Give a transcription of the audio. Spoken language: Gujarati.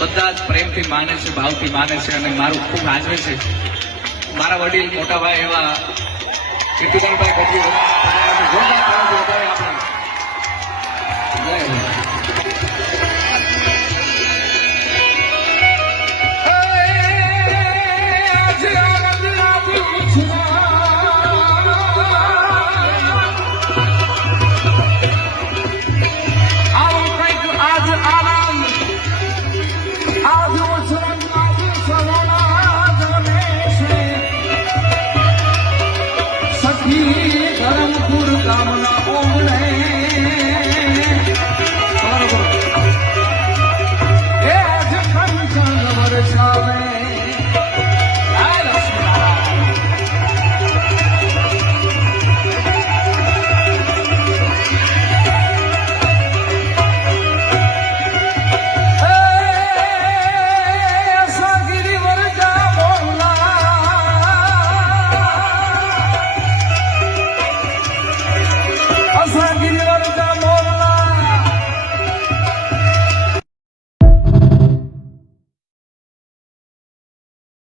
બધા જ પ્રેમથી માને છે, ભાવથી માને છે અને મારું ખૂબ હાજવે છે. મારા વડીલ મોટા ભાઈ એવા કીર્તિદાનભાઈ ગઢવી જોરદાર તાળીઓ બજાવે આપણે. આવો કંઈક આજ આરામ આજ